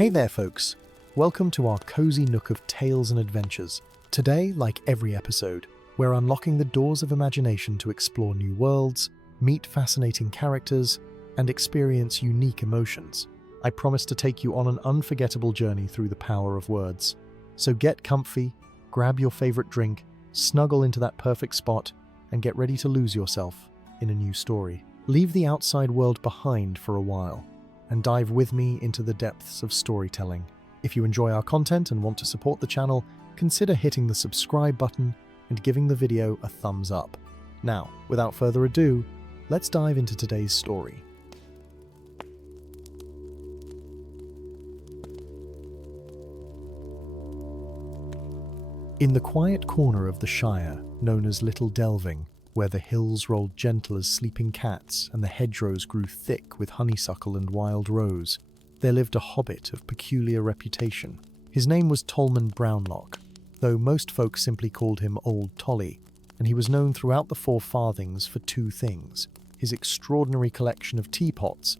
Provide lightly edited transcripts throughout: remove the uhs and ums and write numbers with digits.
Hey there, folks. Welcome to our cozy nook of tales and adventures. Today, like every episode, we're unlocking the doors of imagination to explore new worlds, meet fascinating characters, and experience unique emotions. I promise to take you on an unforgettable journey through the power of words. So get comfy, grab your favorite drink, snuggle into that perfect spot, and get ready to lose yourself in a new story. Leave the outside world behind for a while and dive with me into the depths of storytelling. If you enjoy our content and want to support the channel, consider hitting the subscribe button and giving the video a thumbs up. Now, without further ado, let's dive into today's story. In the quiet corner of the Shire, known as Little Delving, where the hills rolled gentle as sleeping cats and the hedgerows grew thick with honeysuckle and wild rose, there lived a hobbit of peculiar reputation. His name was Tolman Brownlock, though most folk simply called him Old Tolly, and he was known throughout the Four Farthings for two things: his extraordinary collection of teapots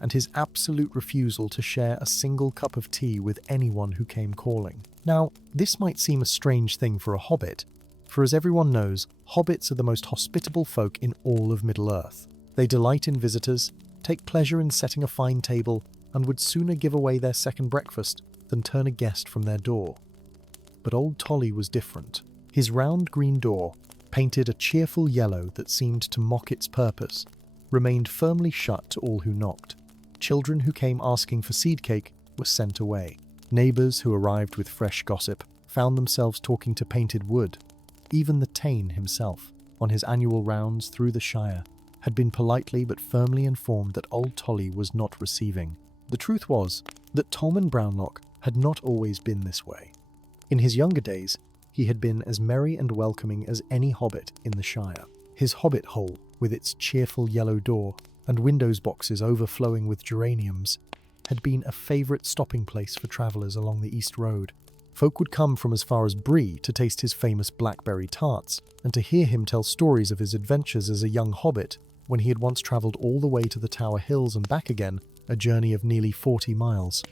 and his absolute refusal to share a single cup of tea with anyone who came calling. Now, this might seem a strange thing for a hobbit, for as everyone knows, hobbits are the most hospitable folk in all of Middle-earth. They delight in visitors, take pleasure in setting a fine table, and would sooner give away their second breakfast than turn a guest from their door. But Old Tolly was different. His round green door, painted a cheerful yellow that seemed to mock its purpose, remained firmly shut to all who knocked. Children who came asking for seed cake were sent away. Neighbours who arrived with fresh gossip found themselves talking to painted wood. Even the Thane himself, on his annual rounds through the Shire, had been politely but firmly informed that Old Tolly was not receiving. The truth was that Tolman Brownlock had not always been this way. In his younger days, he had been as merry and welcoming as any hobbit in the Shire. His hobbit hole, with its cheerful yellow door and windows boxes overflowing with geraniums, had been a favourite stopping place for travellers along the East Road. Folk would come from as far as Bree to taste his famous blackberry tarts, and to hear him tell stories of his adventures as a young hobbit when he had once travelled all the way to the Tower Hills and back again, a journey of nearly 40 miles.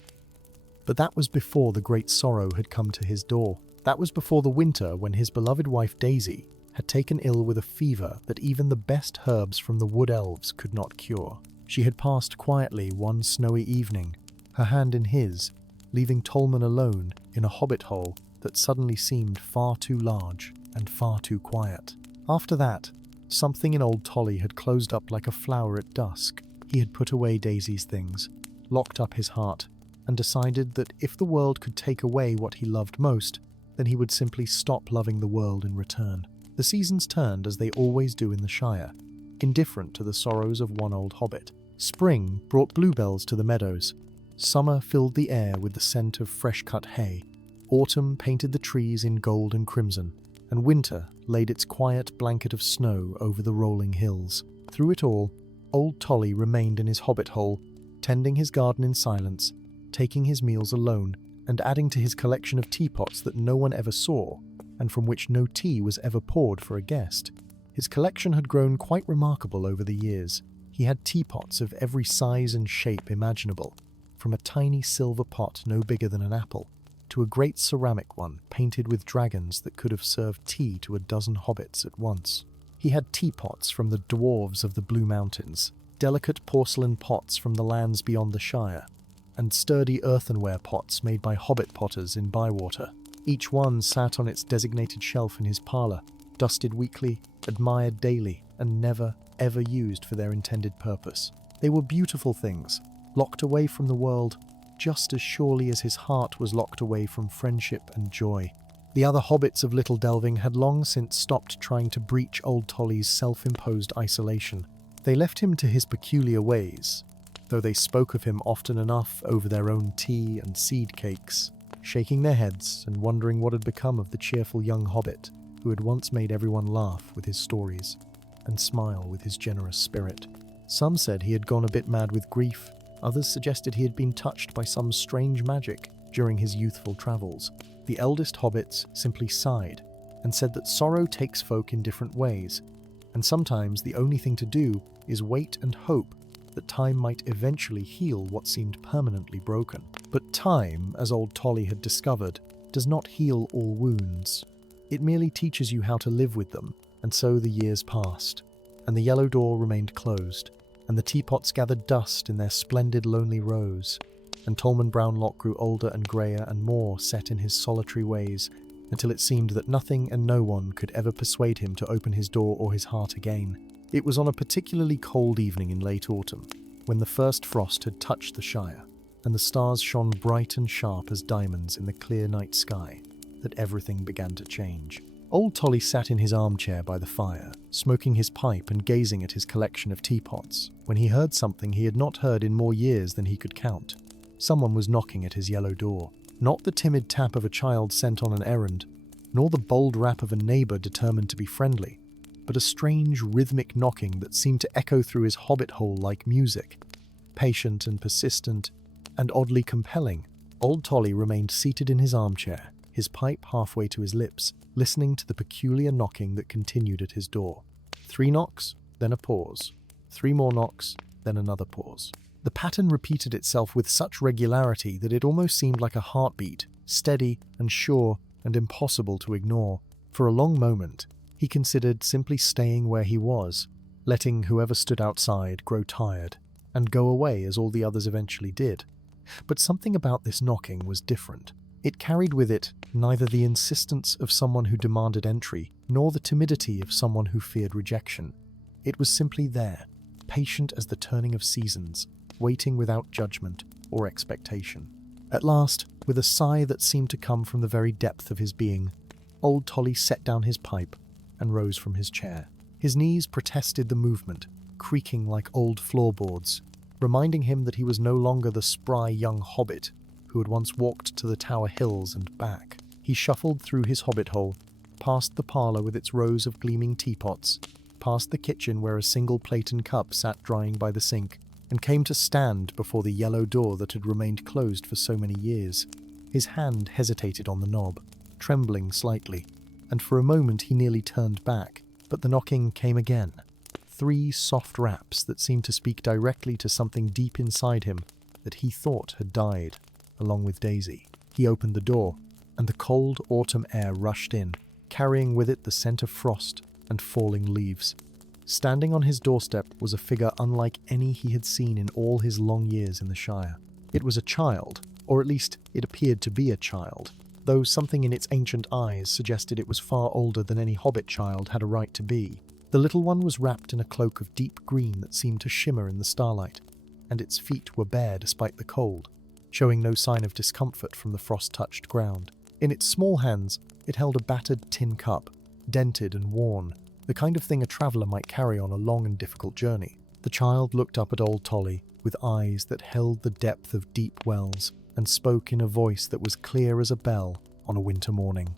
But that was before the great sorrow had come to his door. That was before the winter when his beloved wife Daisy had taken ill with a fever that even the best herbs from the wood elves could not cure. She had passed quietly one snowy evening, her hand in his, leaving Tolman alone in a hobbit hole that suddenly seemed far too large and far too quiet. After that, something in Old Tolly had closed up like a flower at dusk. He had put away Daisy's things, locked up his heart, and decided that if the world could take away what he loved most, then he would simply stop loving the world in return. The seasons turned as they always do in the Shire, indifferent to the sorrows of one old hobbit. Spring brought bluebells to the meadows. Summer filled the air with the scent of fresh-cut hay. Autumn painted the trees in gold and crimson, and winter laid its quiet blanket of snow over the rolling hills. Through it all, Old Tolly remained in his hobbit hole, tending his garden in silence, taking his meals alone, and adding to his collection of teapots that no one ever saw, and from which no tea was ever poured for a guest. His collection had grown quite remarkable over the years. He had teapots of every size and shape imaginable, from a tiny silver pot no bigger than an apple, to a great ceramic one painted with dragons that could have served tea to a dozen hobbits at once. He had teapots from the dwarves of the Blue Mountains, delicate porcelain pots from the lands beyond the Shire, and sturdy earthenware pots made by hobbit potters in Bywater. Each one sat on its designated shelf in his parlour, dusted weekly, admired daily, and never, ever used for their intended purpose. They were beautiful things, locked away from the world, just as surely as his heart was locked away from friendship and joy. The other hobbits of Little Delving had long since stopped trying to breach Old Tolly's self-imposed isolation. They left him to his peculiar ways, though they spoke of him often enough over their own tea and seed cakes, shaking their heads and wondering what had become of the cheerful young hobbit who had once made everyone laugh with his stories and smile with his generous spirit. Some said he had gone a bit mad with grief. Others suggested he had been touched by some strange magic during his youthful travels. The eldest hobbits simply sighed and said that sorrow takes folk in different ways, and sometimes the only thing to do is wait and hope that time might eventually heal what seemed permanently broken. But time, as old Tolly had discovered, does not heal all wounds. It merely teaches you how to live with them, and so the years passed, and the yellow door remained closed, and the teapots gathered dust in their splendid lonely rows, and Tolman Brownlock grew older and greyer and more set in his solitary ways, until it seemed that nothing and no one could ever persuade him to open his door or his heart again. It was on a particularly cold evening in late autumn, when the first frost had touched the Shire, and the stars shone bright and sharp as diamonds in the clear night sky, that everything began to change. Old Tolly sat in his armchair by the fire, smoking his pipe and gazing at his collection of teapots, when he heard something he had not heard in more years than he could count. Someone was knocking at his yellow door. Not the timid tap of a child sent on an errand, nor the bold rap of a neighbour determined to be friendly, but a strange rhythmic knocking that seemed to echo through his hobbit hole like music, patient and persistent, and oddly compelling. Old Tolly remained seated in his armchair, his pipe halfway to his lips, listening to the peculiar knocking that continued at his door. 3 knocks, then a pause. 3 more knocks, then another pause. The pattern repeated itself with such regularity that it almost seemed like a heartbeat, steady and sure and impossible to ignore. For a long moment, he considered simply staying where he was, letting whoever stood outside grow tired, and go away as all the others eventually did. But something about this knocking was different. It carried with it neither the insistence of someone who demanded entry, nor the timidity of someone who feared rejection. It was simply there, patient as the turning of seasons, waiting without judgment or expectation. At last, with a sigh that seemed to come from the very depth of his being, old Tolly set down his pipe and rose from his chair. His knees protested the movement, creaking like old floorboards, reminding him that he was no longer the spry young hobbit who had once walked to the Tower Hills and back. He shuffled through his hobbit hole, past the parlour with its rows of gleaming teapots, past the kitchen where a single plate and cup sat drying by the sink, and came to stand before the yellow door that had remained closed for so many years. His hand hesitated on the knob, trembling slightly, and for a moment he nearly turned back, but the knocking came again. 3 soft raps that seemed to speak directly to something deep inside him that he thought had died, along with Daisy. He opened the door, and the cold autumn air rushed in, carrying with it the scent of frost and falling leaves. Standing on his doorstep was a figure unlike any he had seen in all his long years in the Shire. It was a child, or at least it appeared to be a child, though something in its ancient eyes suggested it was far older than any hobbit child had a right to be. The little one was wrapped in a cloak of deep green that seemed to shimmer in the starlight, and its feet were bare despite the cold, showing no sign of discomfort from the frost-touched ground. In its small hands, it held a battered tin cup, dented and worn, the kind of thing a traveller might carry on a long and difficult journey. The child looked up at old Tolly with eyes that held the depth of deep wells, and spoke in a voice that was clear as a bell on a winter morning.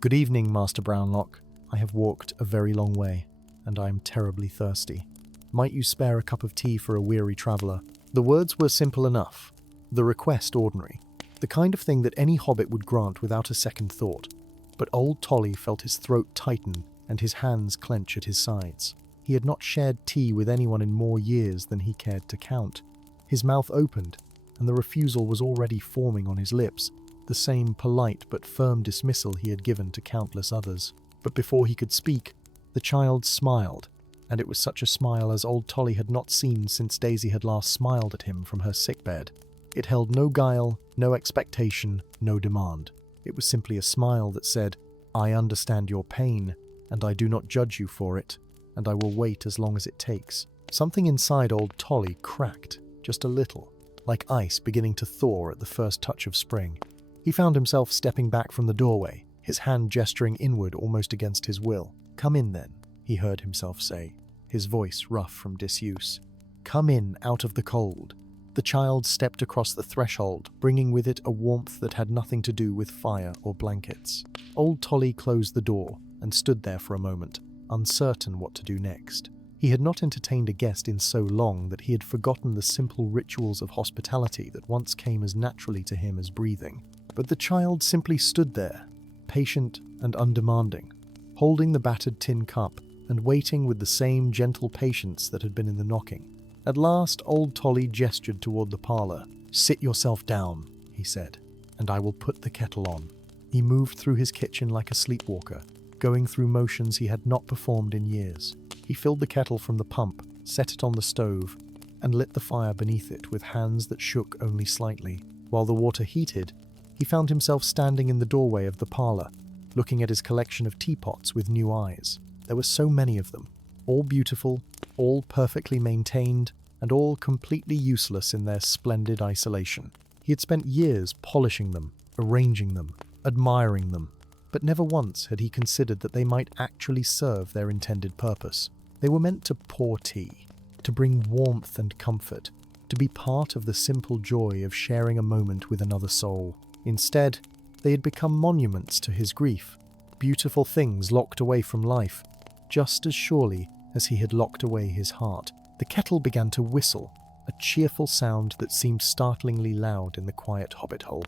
"Good evening, Master Brownlock. I have walked a very long way, and I am terribly thirsty. Might you spare a cup of tea for a weary traveller?" The words were simple enough, the request ordinary, the kind of thing that any hobbit would grant without a second thought. But old Tolly felt his throat tighten and his hands clench at his sides. He had not shared tea with anyone in more years than he cared to count. His mouth opened, and the refusal was already forming on his lips, the same polite but firm dismissal he had given to countless others. But before he could speak, the child smiled, and it was such a smile as old Tolly had not seen since Daisy had last smiled at him from her sickbed. It held no guile, no expectation, no demand. It was simply a smile that said, "I understand your pain, and I do not judge you for it, and I will wait as long as it takes." Something inside old Tolly cracked, just a little, like ice beginning to thaw at the first touch of spring. He found himself stepping back from the doorway, his hand gesturing inward almost against his will. "Come in then," he heard himself say, his voice rough from disuse. "Come in out of the cold." The child stepped across the threshold, bringing with it a warmth that had nothing to do with fire or blankets. Old Tolly closed the door and stood there for a moment, uncertain what to do next. He had not entertained a guest in so long that he had forgotten the simple rituals of hospitality that once came as naturally to him as breathing. But the child simply stood there, patient and undemanding, holding the battered tin cup and waiting with the same gentle patience that had been in the knocking. At last, old Tolly gestured toward the parlor. "Sit yourself down," he said, "and I will put the kettle on." He moved through his kitchen like a sleepwalker, going through motions he had not performed in years. He filled the kettle from the pump, set it on the stove, and lit the fire beneath it with hands that shook only slightly. While the water heated, he found himself standing in the doorway of the parlor, looking at his collection of teapots with new eyes. There were so many of them, all beautiful, all perfectly maintained, and all completely useless in their splendid isolation. He had spent years polishing them, arranging them, admiring them, but never once had he considered that they might actually serve their intended purpose. They were meant to pour tea, to bring warmth and comfort, to be part of the simple joy of sharing a moment with another soul. Instead, they had become monuments to his grief, beautiful things locked away from life, just as surely as he had locked away his heart. The kettle began to whistle, a cheerful sound that seemed startlingly loud in the quiet hobbit hole.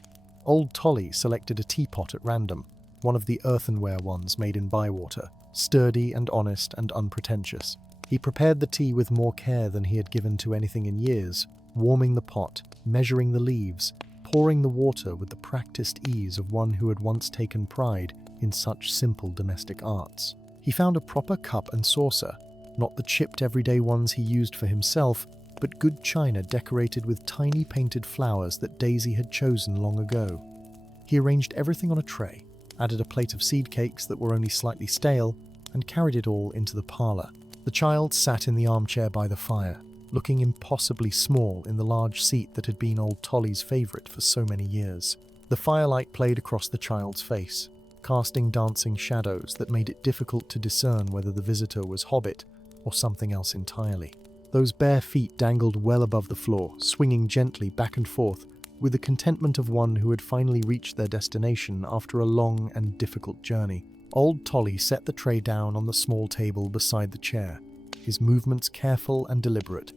Old Tolly selected a teapot at random, one of the earthenware ones made in Bywater, sturdy and honest and unpretentious. He prepared the tea with more care than he had given to anything in years, warming the pot, measuring the leaves, pouring the water with the practiced ease of one who had once taken pride in such simple domestic arts. He found a proper cup and saucer, not the chipped everyday ones he used for himself, but good china decorated with tiny painted flowers that Daisy had chosen long ago. He arranged everything on a tray, added a plate of seed cakes that were only slightly stale, and carried it all into the parlor. The child sat in the armchair by the fire, looking impossibly small in the large seat that had been old Tolly's favorite for so many years. The firelight played across the child's face, casting dancing shadows that made it difficult to discern whether the visitor was Hobbit or something else entirely. Those bare feet dangled well above the floor, swinging gently back and forth with the contentment of one who had finally reached their destination after a long and difficult journey. Old Tolly set the tray down on the small table beside the chair, his movements careful and deliberate,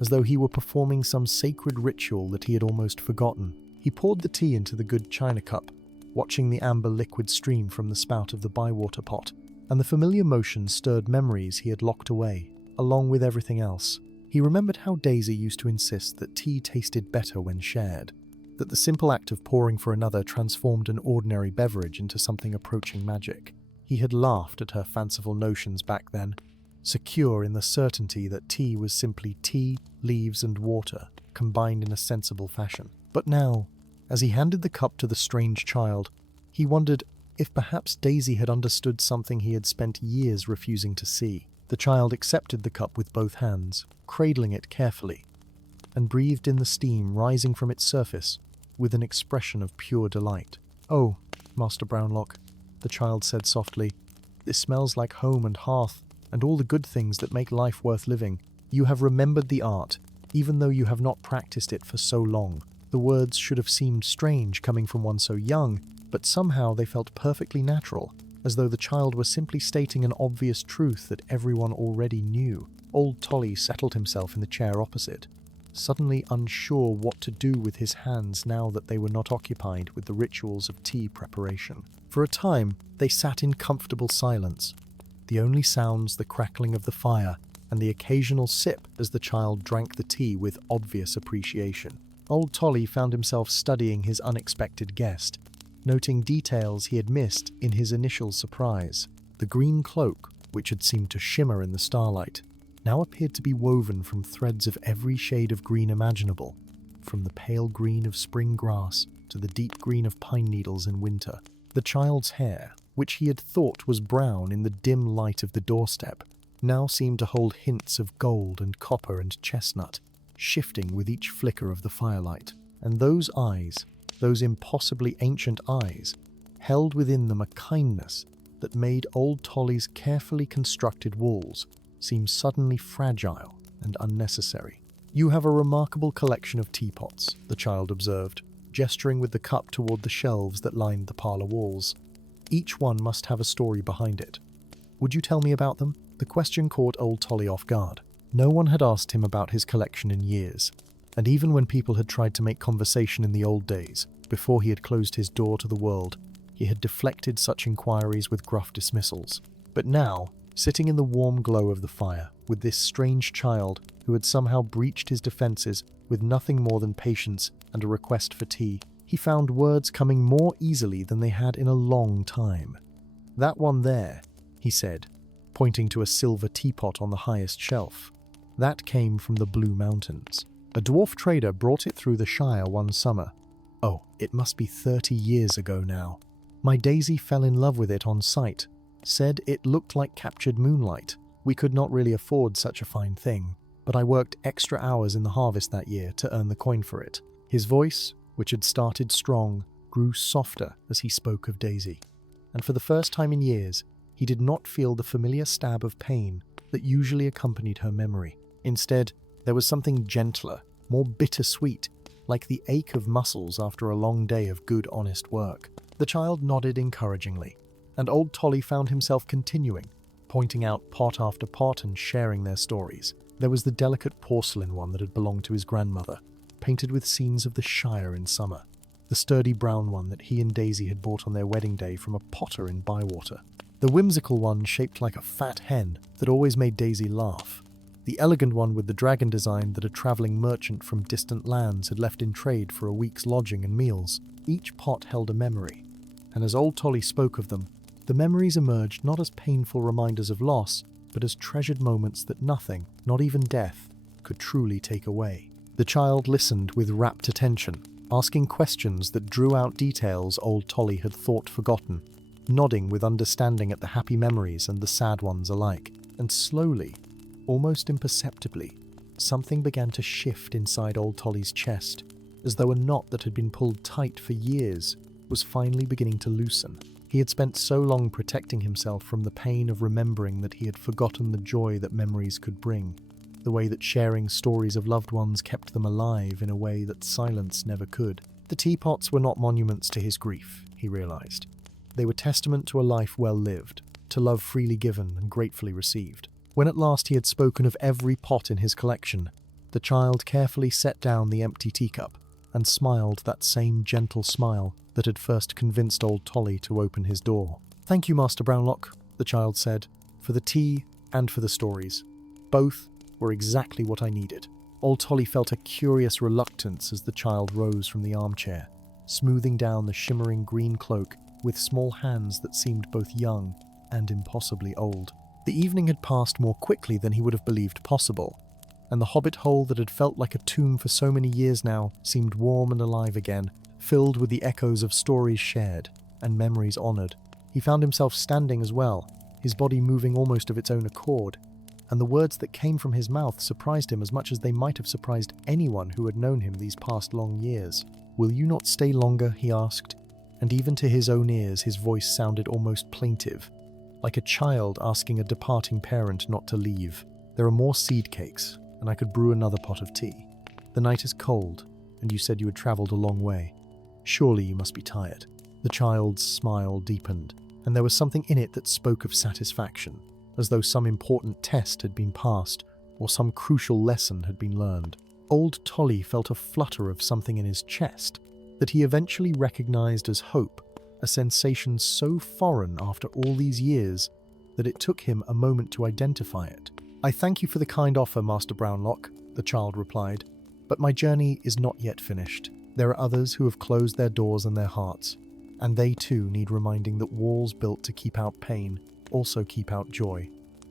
as though he were performing some sacred ritual that he had almost forgotten. He poured the tea into the good china cup, watching the amber liquid stream from the spout of the Bywater pot, and the familiar motion stirred memories he had locked away, along with everything else. He remembered how Daisy used to insist that tea tasted better when shared, that the simple act of pouring for another transformed an ordinary beverage into something approaching magic. He had laughed at her fanciful notions back then, secure in the certainty that tea was simply tea, leaves, and water, combined in a sensible fashion. But now, as he handed the cup to the strange child, he wondered if perhaps Daisy had understood something he had spent years refusing to see. The child accepted the cup with both hands, cradling it carefully, and breathed in the steam rising from its surface with an expression of pure delight. "Oh, Master Brownlock," the child said softly, "this smells like home and hearth and all the good things that make life worth living. You have remembered the art, even though you have not practiced it for so long." The words should have seemed strange coming from one so young, but somehow they felt perfectly natural, as though the child were simply stating an obvious truth that everyone already knew. Old Tolly settled himself in the chair opposite, suddenly unsure what to do with his hands now that they were not occupied with the rituals of tea preparation. For a time, they sat in comfortable silence, the only sounds the crackling of the fire and the occasional sip as the child drank the tea with obvious appreciation. Old Tolly found himself studying his unexpected guest, noting details he had missed in his initial surprise. The green cloak, which had seemed to shimmer in the starlight, now appeared to be woven from threads of every shade of green imaginable, from the pale green of spring grass to the deep green of pine needles in winter. The child's hair, which he had thought was brown in the dim light of the doorstep, now seemed to hold hints of gold and copper and chestnut, shifting with each flicker of the firelight. And those eyes, those impossibly ancient eyes, held within them a kindness that made old Tolly's carefully constructed walls seem suddenly fragile and unnecessary. "You have a remarkable collection of teapots," the child observed, gesturing with the cup toward the shelves that lined the parlor walls. "Each one must have a story behind it. Would you tell me about them?" The question caught old Tolly off guard. No one had asked him about his collection in years, and even when people had tried to make conversation in the old days, before he had closed his door to the world, he had deflected such inquiries with gruff dismissals. But now, sitting in the warm glow of the fire, with this strange child, who had somehow breached his defenses with nothing more than patience and a request for tea. He found words coming more easily than they had in a long time. "That one there," he said, pointing to a silver teapot on the highest shelf. "That came from the Blue Mountains. A dwarf trader brought it through the Shire one summer. Oh, it must be 30 years ago now. My Daisy fell in love with it on sight, said it looked like captured moonlight. We could not really afford such a fine thing, but I worked extra hours in the harvest that year to earn the coin for it." His voice, which had started strong, grew softer as he spoke of Daisy. And for the first time in years, he did not feel the familiar stab of pain that usually accompanied her memory. Instead, there was something gentler, more bittersweet, like the ache of muscles after a long day of good, honest work. The child nodded encouragingly, and old Tolly found himself continuing, pointing out pot after pot and sharing their stories. There was the delicate porcelain one that had belonged to his grandmother, painted with scenes of the Shire in summer. The sturdy brown one that he and Daisy had bought on their wedding day from a potter in Bywater. The whimsical one shaped like a fat hen that always made Daisy laugh. The elegant one with the dragon design that a travelling merchant from distant lands had left in trade for a week's lodging and meals. Each pot held a memory, and as old Tolly spoke of them, the memories emerged not as painful reminders of loss, but as treasured moments that nothing, not even death, could truly take away. The child listened with rapt attention, asking questions that drew out details old Tolly had thought forgotten, nodding with understanding at the happy memories and the sad ones alike. And slowly, almost imperceptibly, something began to shift inside old Tolly's chest, as though a knot that had been pulled tight for years was finally beginning to loosen. He had spent so long protecting himself from the pain of remembering that he had forgotten the joy that memories could bring, the way that sharing stories of loved ones kept them alive in a way that silence never could. The teapots were not monuments to his grief, he realized. They were testament to a life well lived, to love freely given and gratefully received. When at last he had spoken of every pot in his collection, the child carefully set down the empty teacup and smiled that same gentle smile that had first convinced old Tolly to open his door. "Thank you, Master Brownlock," the child said, "for the tea and for the stories. Both were exactly what I needed." Old Tolly felt a curious reluctance as the child rose from the armchair, smoothing down the shimmering green cloak with small hands that seemed both young and impossibly old. The evening had passed more quickly than he would have believed possible, and the hobbit hole that had felt like a tomb for so many years now seemed warm and alive again, filled with the echoes of stories shared and memories honoured. He found himself standing as well, his body moving almost of its own accord, and the words that came from his mouth surprised him as much as they might have surprised anyone who had known him these past long years. "Will you not stay longer?" he asked, and even to his own ears his voice sounded almost plaintive, like a child asking a departing parent not to leave. "There are more seed cakes, and I could brew another pot of tea. The night is cold, and you said you had travelled a long way. Surely you must be tired." The child's smile deepened, and there was something in it that spoke of satisfaction, as though some important test had been passed or some crucial lesson had been learned. Old Tolly felt a flutter of something in his chest that he eventually recognized as hope, a sensation so foreign after all these years that it took him a moment to identify it. "I thank you for the kind offer, Master Brownlock," the child replied, "but my journey is not yet finished. There are others who have closed their doors and their hearts, and they too need reminding that walls built to keep out pain also keep out joy.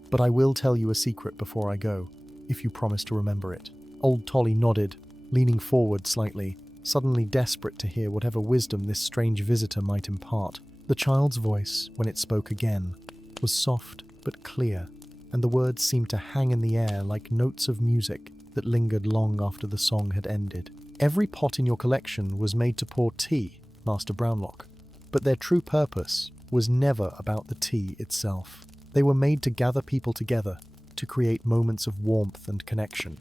But I will tell you a secret before I go, if you promise to remember it." Old Tolly nodded, leaning forward slightly, suddenly desperate to hear whatever wisdom this strange visitor might impart. The child's voice, when it spoke again, was soft but clear, and the words seemed to hang in the air like notes of music that lingered long after the song had ended. "Every pot in your collection was made to pour tea, Master Brownlock, but their true purpose was never about the tea itself. They were made to gather people together, to create moments of warmth and connection,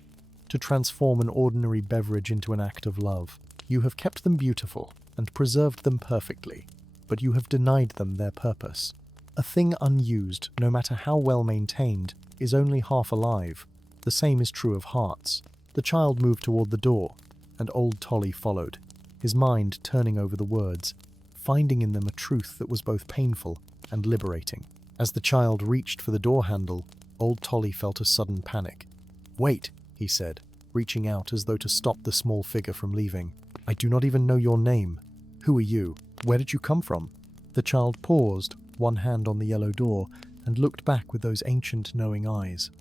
to transform an ordinary beverage into an act of love. You have kept them beautiful and preserved them perfectly, but you have denied them their purpose. A thing unused, no matter how well maintained, is only half alive. The same is true of hearts." The child moved toward the door, and old Tolly followed, his mind turning over the words, finding in them a truth that was both painful and liberating. As the child reached for the door handle, old Tolly felt a sudden panic. "Wait," he said, reaching out as though to stop the small figure from leaving. "I do not even know your name. Who are you? Where did you come from?" The child paused, one hand on the yellow door, and looked back with those ancient knowing eyes.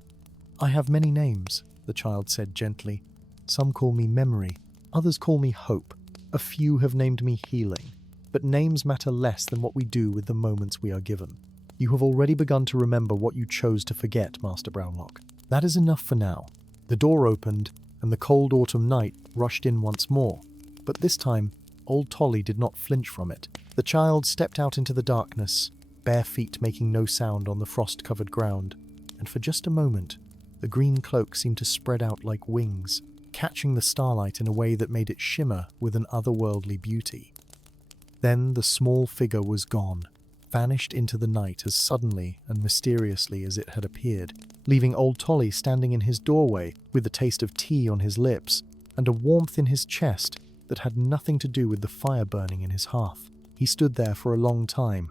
"I have many names," the child said gently. "Some call me memory, others call me hope. A few have named me healing. But names matter less than what we do with the moments we are given. You have already begun to remember what you chose to forget, Master Brownlock. That is enough for now." The door opened, and the cold autumn night rushed in once more. But this time, old Tolly did not flinch from it. The child stepped out into the darkness, bare feet making no sound on the frost-covered ground, and for just a moment, the green cloak seemed to spread out like wings, catching the starlight in a way that made it shimmer with an otherworldly beauty. Then the small figure was gone, vanished into the night as suddenly and mysteriously as it had appeared, leaving old Tolly standing in his doorway with the taste of tea on his lips and a warmth in his chest that had nothing to do with the fire burning in his hearth. He stood there for a long time,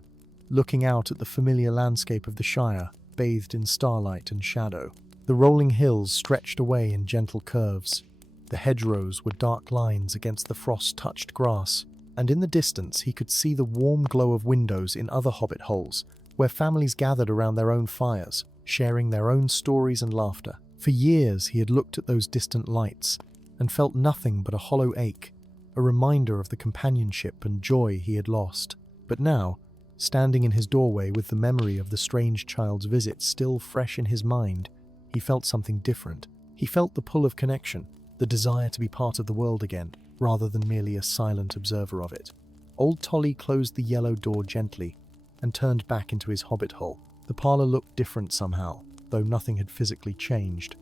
looking out at the familiar landscape of the Shire, bathed in starlight and shadow. The rolling hills stretched away in gentle curves. The hedgerows were dark lines against the frost-touched grass, and in the distance he could see the warm glow of windows in other hobbit holes, where families gathered around their own fires, sharing their own stories and laughter. For years he had looked at those distant lights, and felt nothing but a hollow ache, a reminder of the companionship and joy he had lost. But now, standing in his doorway with the memory of the strange child's visit still fresh in his mind, he felt something different. He felt the pull of connection, the desire to be part of the world again, rather than merely a silent observer of it. Old Tolly closed the yellow door gently and turned back into his hobbit hole. The parlour looked different somehow, though nothing had physically changed.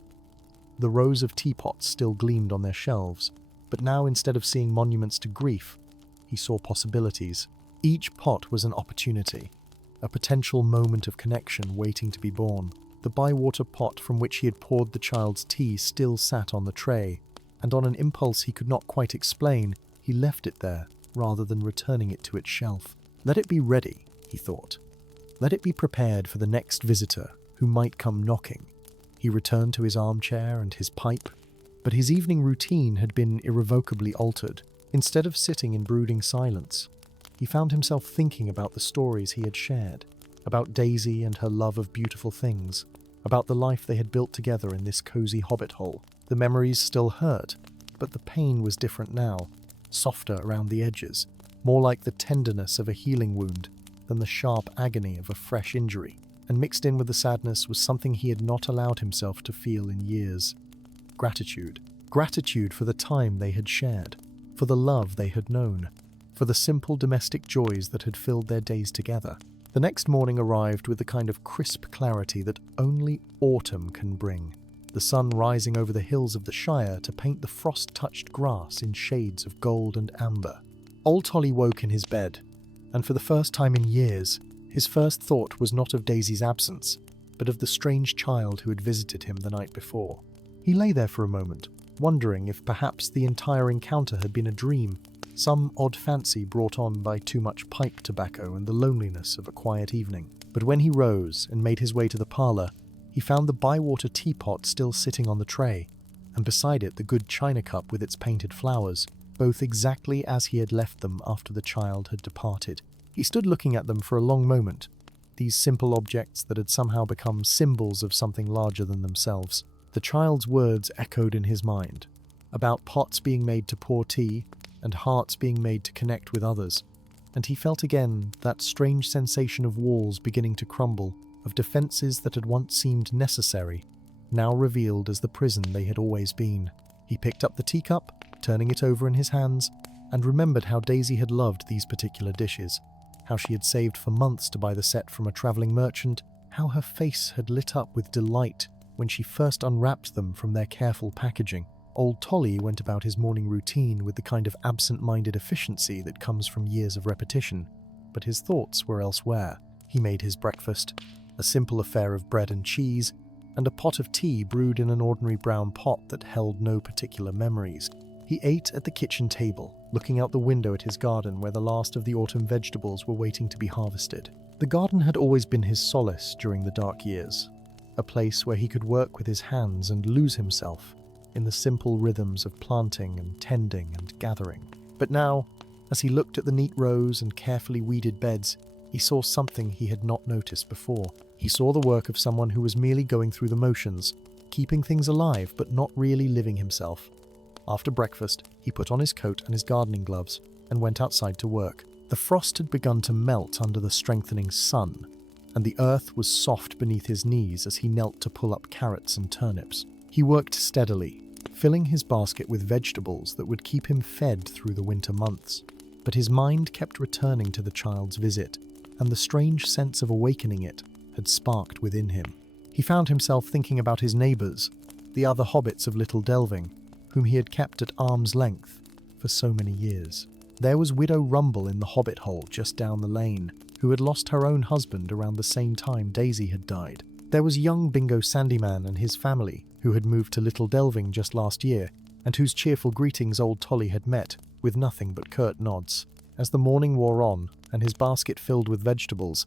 The rows of teapots still gleamed on their shelves, but now instead of seeing monuments to grief, he saw possibilities. Each pot was an opportunity, a potential moment of connection waiting to be born. The bywater pot from which he had poured the child's tea still sat on the tray, and on an impulse he could not quite explain, he left it there, rather than returning it to its shelf. Let it be ready, he thought. Let it be prepared for the next visitor who might come knocking. He returned to his armchair and his pipe, but his evening routine had been irrevocably altered. Instead of sitting in brooding silence, he found himself thinking about the stories he had shared, about Daisy and her love of beautiful things, about the life they had built together in this cozy hobbit hole. The memories still hurt, but the pain was different now, softer around the edges, more like the tenderness of a healing wound than the sharp agony of a fresh injury. And mixed in with the sadness was something he had not allowed himself to feel in years. Gratitude. Gratitude for the time they had shared, for the love they had known, for the simple domestic joys that had filled their days together. The next morning arrived with the kind of crisp clarity that only autumn can bring, the sun rising over the hills of the Shire to paint the frost-touched grass in shades of gold and amber. Old Tolly woke in his bed, and for the first time in years, his first thought was not of Daisy's absence, but of the strange child who had visited him the night before. He lay there for a moment, wondering if perhaps the entire encounter had been a dream, some odd fancy brought on by too much pipe tobacco and the loneliness of a quiet evening. But when he rose and made his way to the parlour, he found the bywater teapot still sitting on the tray, and beside it the good china cup with its painted flowers, both exactly as he had left them after the child had departed. He stood looking at them for a long moment, these simple objects that had somehow become symbols of something larger than themselves. The child's words echoed in his mind, about pots being made to pour tea, and hearts being made to connect with others, and he felt again that strange sensation of walls beginning to crumble, of defences that had once seemed necessary, now revealed as the prison they had always been. He picked up the teacup, turning it over in his hands, and remembered how Daisy had loved these particular dishes, how she had saved for months to buy the set from a travelling merchant, how her face had lit up with delight when she first unwrapped them from their careful packaging. Old Tolly went about his morning routine with the kind of absent-minded efficiency that comes from years of repetition, but his thoughts were elsewhere. He made his breakfast, a simple affair of bread and cheese, and a pot of tea brewed in an ordinary brown pot that held no particular memories. He ate at the kitchen table, looking out the window at his garden where the last of the autumn vegetables were waiting to be harvested. The garden had always been his solace during the dark years, a place where he could work with his hands and lose himself, in the simple rhythms of planting and tending and gathering. But now, as he looked at the neat rows and carefully weeded beds, he saw something he had not noticed before. He saw the work of someone who was merely going through the motions, keeping things alive but not really living himself. After breakfast, he put on his coat and his gardening gloves and went outside to work. The frost had begun to melt under the strengthening sun, and the earth was soft beneath his knees as he knelt to pull up carrots and turnips. He worked steadily, filling his basket with vegetables that would keep him fed through the winter months. But his mind kept returning to the child's visit, and the strange sense of awakening it had sparked within him. He found himself thinking about his neighbours, the other hobbits of Little Delving, whom he had kept at arm's length for so many years. There was Widow Rumble in the hobbit hole just down the lane, who had lost her own husband around the same time Daisy had died. There was young Bingo Sandyman and his family, who had moved to Little Delving just last year, and whose cheerful greetings old Tolly had met with nothing but curt nods. As the morning wore on, and his basket filled with vegetables,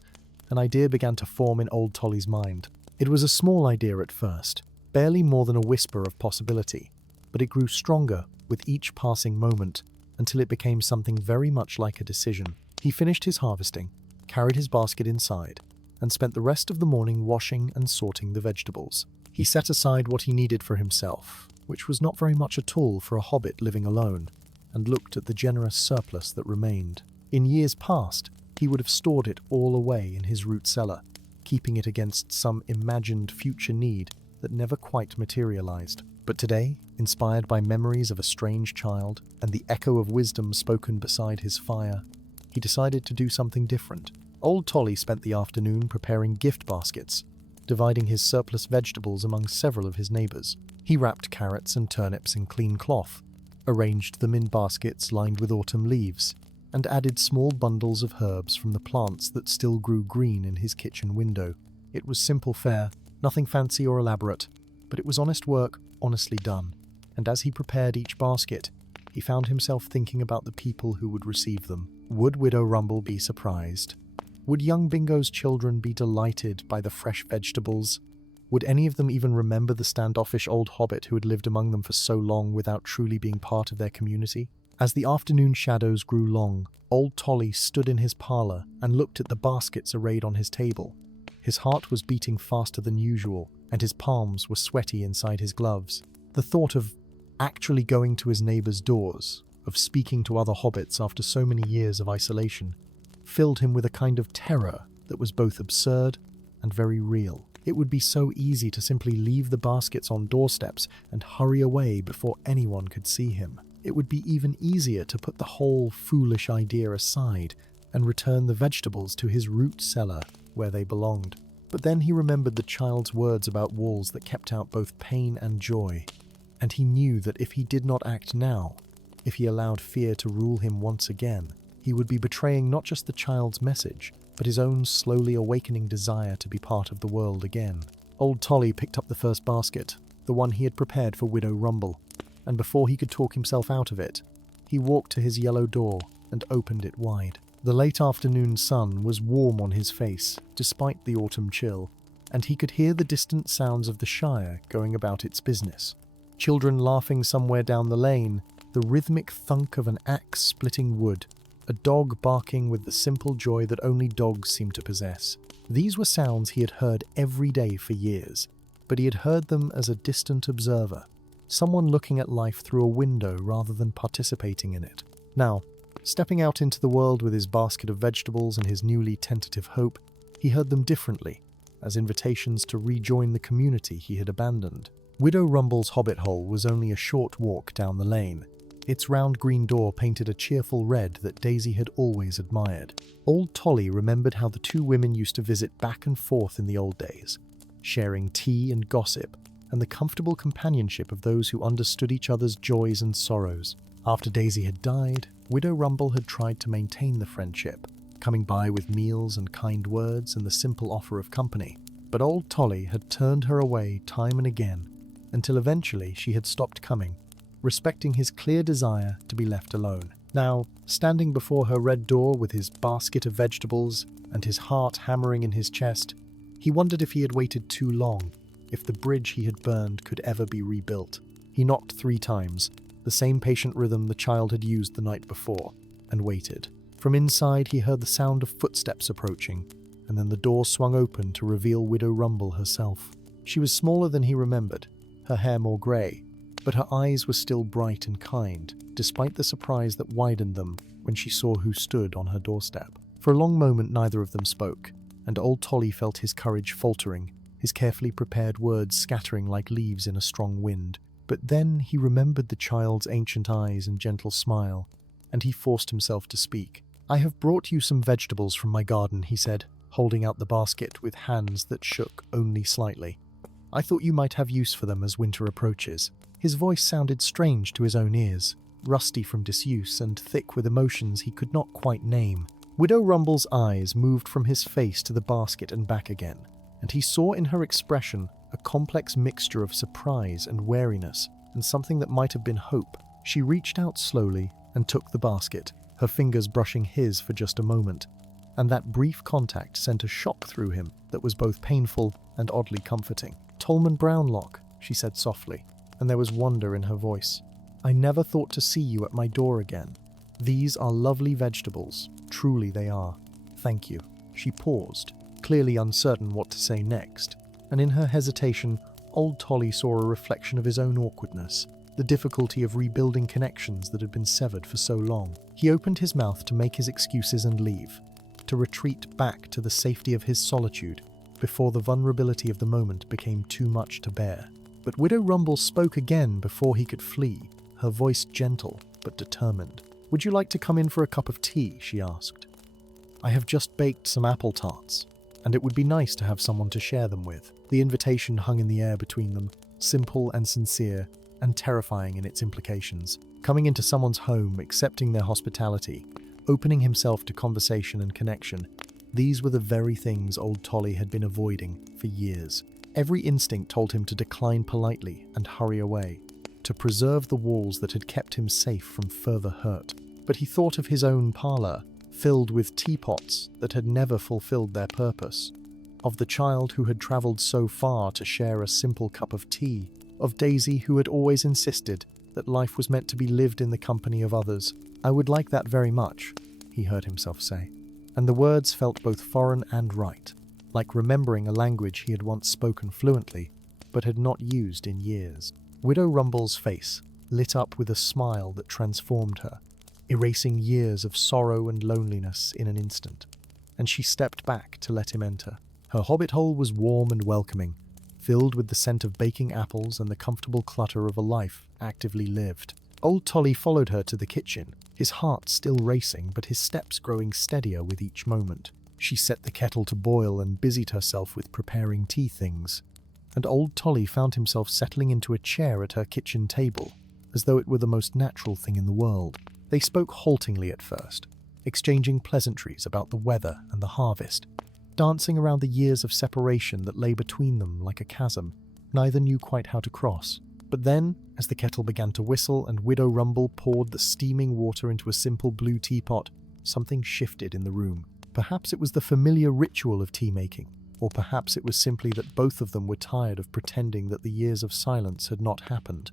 an idea began to form in old Tolly's mind. It was a small idea at first, barely more than a whisper of possibility, but it grew stronger with each passing moment until it became something very much like a decision. He finished his harvesting, carried his basket inside, and spent the rest of the morning washing and sorting the vegetables. He set aside what he needed for himself, which was not very much at all for a hobbit living alone, and looked at the generous surplus that remained. In years past, he would have stored it all away in his root cellar, keeping it against some imagined future need that never quite materialized. But today, inspired by memories of a strange child and the echo of wisdom spoken beside his fire, he decided to do something different. Old Tolly spent the afternoon preparing gift baskets, dividing his surplus vegetables among several of his neighbors. He wrapped carrots and turnips in clean cloth, arranged them in baskets lined with autumn leaves, and added small bundles of herbs from the plants that still grew green in his kitchen window. It was simple fare, nothing fancy or elaborate, but it was honest work, honestly done. And as he prepared each basket, he found himself thinking about the people who would receive them. Would Widow Rumble be surprised? Would young Bingo's children be delighted by the fresh vegetables? Would any of them even remember the standoffish old hobbit who had lived among them for so long without truly being part of their community? As the afternoon shadows grew long, old Tolly stood in his parlour and looked at the baskets arrayed on his table. His heart was beating faster than usual, and his palms were sweaty inside his gloves. The thought of actually going to his neighbours' doors, of speaking to other hobbits after so many years of isolation, filled him with a kind of terror that was both absurd and very real. It would be so easy to simply leave the baskets on doorsteps and hurry away before anyone could see him. It would be even easier to put the whole foolish idea aside and return the vegetables to his root cellar where they belonged. But then he remembered the child's words about walls that kept out both pain and joy, and he knew that if he did not act now, if he allowed fear to rule him once again, he would be betraying not just the child's message, but his own slowly awakening desire to be part of the world again. Old Tolly picked up the first basket, the one he had prepared for Widow Rumble, and before he could talk himself out of it, he walked to his yellow door and opened it wide. The late afternoon sun was warm on his face, despite the autumn chill, and he could hear the distant sounds of the Shire going about its business. Children laughing somewhere down the lane, the rhythmic thunk of an axe splitting wood, a dog barking with the simple joy that only dogs seem to possess. These were sounds he had heard every day for years, but he had heard them as a distant observer, someone looking at life through a window rather than participating in it. Now, stepping out into the world with his basket of vegetables and his newly tentative hope, he heard them differently, as invitations to rejoin the community he had abandoned. Widow Rumble's hobbit hole was only a short walk down the lane. Its round green door painted a cheerful red that Daisy had always admired. Old Tolly remembered how the two women used to visit back and forth in the old days, sharing tea and gossip, and the comfortable companionship of those who understood each other's joys and sorrows. After Daisy had died, Widow Rumble had tried to maintain the friendship, coming by with meals and kind words and the simple offer of company. But old Tolly had turned her away time and again, until eventually she had stopped coming, respecting his clear desire to be left alone. Now, standing before her red door with his basket of vegetables and his heart hammering in his chest, he wondered if he had waited too long, if the bridge he had burned could ever be rebuilt. He knocked 3 times, the same patient rhythm the child had used the night before, and waited. From inside, he heard the sound of footsteps approaching, and then the door swung open to reveal Widow Rumble herself. She was smaller than he remembered, her hair more grey, but her eyes were still bright and kind, despite the surprise that widened them when she saw who stood on her doorstep. For a long moment, neither of them spoke, and old Tolly felt his courage faltering, his carefully prepared words scattering like leaves in a strong wind. But then he remembered the child's ancient eyes and gentle smile, and he forced himself to speak. "I have brought you some vegetables from my garden," he said, holding out the basket with hands that shook only slightly. "I thought you might have use for them as winter approaches." His voice sounded strange to his own ears, rusty from disuse and thick with emotions he could not quite name. Widow Rumble's eyes moved from his face to the basket and back again, and he saw in her expression a complex mixture of surprise and wariness, and something that might have been hope. She reached out slowly and took the basket, her fingers brushing his for just a moment, and that brief contact sent a shock through him that was both painful and oddly comforting. "Tolman Brownlock," she said softly, and there was wonder in her voice. "I never thought to see you at my door again. These are lovely vegetables, truly they are. Thank you." She paused, clearly uncertain what to say next, and in her hesitation, old Tolly saw a reflection of his own awkwardness, the difficulty of rebuilding connections that had been severed for so long. He opened his mouth to make his excuses and leave, to retreat back to the safety of his solitude before the vulnerability of the moment became too much to bear. But Widow Rumble spoke again before he could flee, her voice gentle but determined. "Would you like to come in for a cup of tea?" she asked. "I have just baked some apple tarts, and it would be nice to have someone to share them with." The invitation hung in the air between them, simple and sincere, and terrifying in its implications. Coming into someone's home, accepting their hospitality, opening himself to conversation and connection, these were the very things old Tolly had been avoiding for years. Every instinct told him to decline politely and hurry away, to preserve the walls that had kept him safe from further hurt. But he thought of his own parlour, filled with teapots that had never fulfilled their purpose, of the child who had travelled so far to share a simple cup of tea, of Daisy who had always insisted that life was meant to be lived in the company of others. "I would like that very much," he heard himself say, and the words felt both foreign and right, like remembering a language he had once spoken fluently, but had not used in years. Widow Rumble's face lit up with a smile that transformed her, erasing years of sorrow and loneliness in an instant, and she stepped back to let him enter. Her hobbit hole was warm and welcoming, filled with the scent of baking apples and the comfortable clutter of a life actively lived. Old Tolly followed her to the kitchen, his heart still racing but his steps growing steadier with each moment. She set the kettle to boil and busied herself with preparing tea things, and old Tolly found himself settling into a chair at her kitchen table, as though it were the most natural thing in the world. They spoke haltingly at first, exchanging pleasantries about the weather and the harvest, dancing around the years of separation that lay between them like a chasm neither knew quite how to cross. But then, as the kettle began to whistle and Widow Rumble poured the steaming water into a simple blue teapot, something shifted in the room. Perhaps it was the familiar ritual of tea-making, or perhaps it was simply that both of them were tired of pretending that the years of silence had not happened.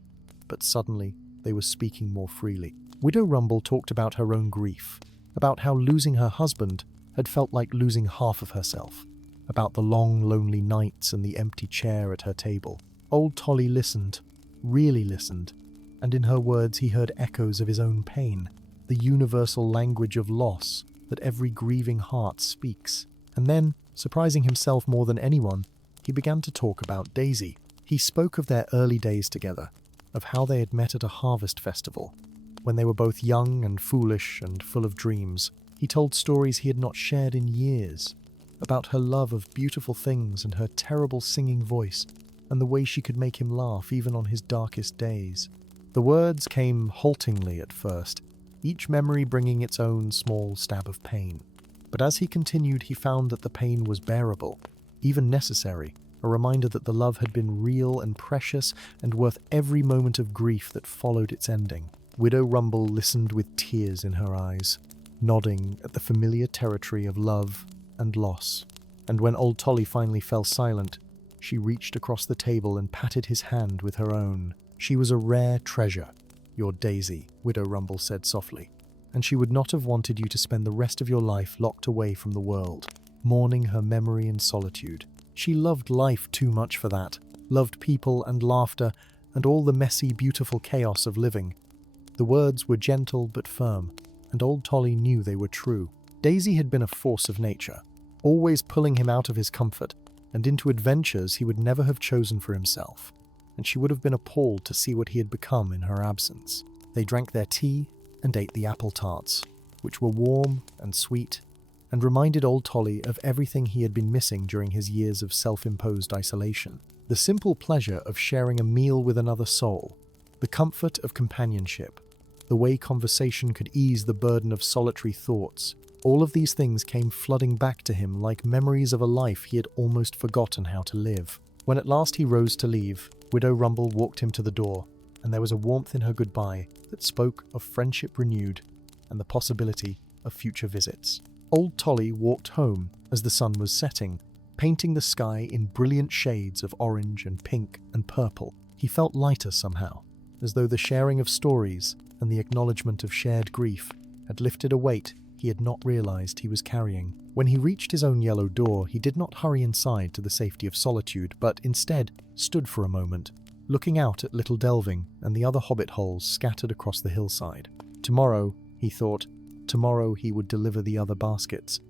But suddenly, they were speaking more freely. Widow Rumble talked about her own grief, about how losing her husband had felt like losing half of herself, about the long, lonely nights and the empty chair at her table. Old Tolly listened, really listened, and in her words he heard echoes of his own pain, the universal language of loss that every grieving heart speaks. And then, surprising himself more than anyone, he began to talk about Daisy. He spoke of their early days together, of how they had met at a harvest festival, when they were both young and foolish and full of dreams. He told stories he had not shared in years, about her love of beautiful things and her terrible singing voice, and the way she could make him laugh even on his darkest days. The words came haltingly at first, each memory bringing its own small stab of pain. But as he continued, he found that the pain was bearable, even necessary, a reminder that the love had been real and precious and worth every moment of grief that followed its ending. Widow Rumble listened with tears in her eyes, nodding at the familiar territory of love and loss. And when old Tolly finally fell silent, she reached across the table and patted his hand with her own. She was a rare treasure, your Daisy, Widow Rumble said softly, and she would not have wanted you to spend the rest of your life locked away from the world, mourning her memory in solitude. She loved life too much for that, loved people and laughter and all the messy, beautiful chaos of living. The words were gentle but firm, and old Tolly knew they were true. Daisy had been a force of nature, always pulling him out of his comfort and into adventures he would never have chosen for himself, and she would have been appalled to see what he had become in her absence. They drank their tea and ate the apple tarts, which were warm and sweet, and reminded old Tolly of everything he had been missing during his years of self-imposed isolation. The simple pleasure of sharing a meal with another soul, the comfort of companionship, the way conversation could ease the burden of solitary thoughts, all of these things came flooding back to him like memories of a life he had almost forgotten how to live. When at last he rose to leave, Widow Rumble walked him to the door, and there was a warmth in her goodbye that spoke of friendship renewed and the possibility of future visits. Old Tolly walked home as the sun was setting, painting the sky in brilliant shades of orange and pink and purple. He felt lighter somehow, as though the sharing of stories and the acknowledgement of shared grief had lifted a weight he had not realized he was carrying. When he reached his own yellow door, he did not hurry inside to the safety of solitude, but instead stood for a moment, looking out at Little Delving and the other hobbit holes scattered across the hillside. Tomorrow, he thought, tomorrow he would deliver the other baskets.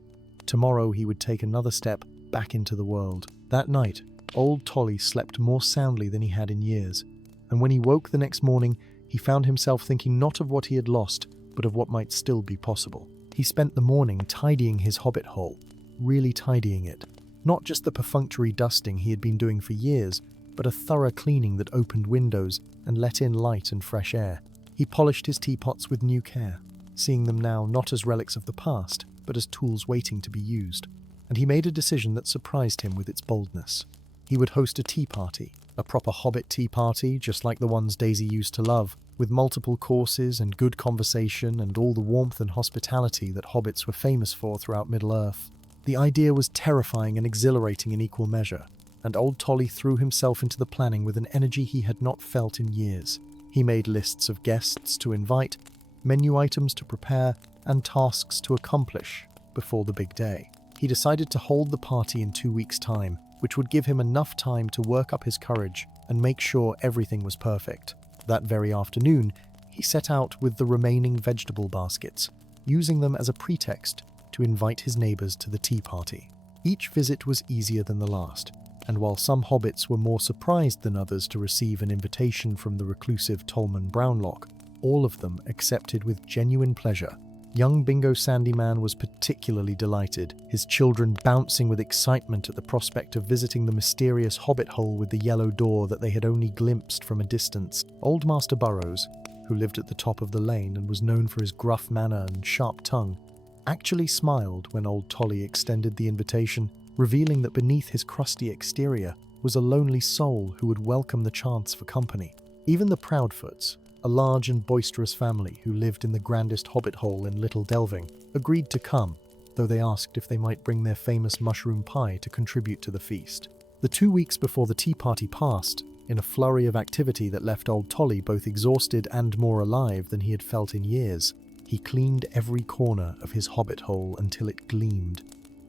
Tomorrow he would take another step back into the world. That night, old Tolly slept more soundly than he had in years, and when he woke the next morning, he found himself thinking not of what he had lost, but of what might still be possible. He spent the morning tidying his hobbit hole, really tidying it. Not just the perfunctory dusting he had been doing for years, but a thorough cleaning that opened windows and let in light and fresh air. He polished his teapots with new care, seeing them now not as relics of the past, but as tools waiting to be used. And he made a decision that surprised him with its boldness. He would host a tea party, a proper hobbit tea party, just like the ones Daisy used to love, with multiple courses and good conversation and all the warmth and hospitality that hobbits were famous for throughout Middle-earth. The idea was terrifying and exhilarating in equal measure, and old Tolly threw himself into the planning with an energy he had not felt in years. He made lists of guests to invite, menu items to prepare, and tasks to accomplish before the big day. He decided to hold the party in 2 weeks' time, which would give him enough time to work up his courage and make sure everything was perfect. That very afternoon, he set out with the remaining vegetable baskets, using them as a pretext to invite his neighbours to the tea party. Each visit was easier than the last, and while some hobbits were more surprised than others to receive an invitation from the reclusive Tolman Brownlock, all of them accepted with genuine pleasure. Young Bingo Sandyman was particularly delighted, his children bouncing with excitement at the prospect of visiting the mysterious hobbit hole with the yellow door that they had only glimpsed from a distance. Old Master Burrows, who lived at the top of the lane and was known for his gruff manner and sharp tongue, actually smiled when old Tolly extended the invitation, revealing that beneath his crusty exterior was a lonely soul who would welcome the chance for company. Even the Proudfoots, a large and boisterous family who lived in the grandest hobbit hole in Little Delving, agreed to come, though they asked if they might bring their famous mushroom pie to contribute to the feast. The 2 weeks before the tea party passed, in a flurry of activity that left old Tolly both exhausted and more alive than he had felt in years. He cleaned every corner of his hobbit hole until it gleamed,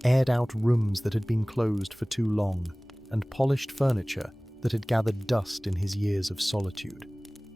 aired out rooms that had been closed for too long, and polished furniture that had gathered dust in his years of solitude.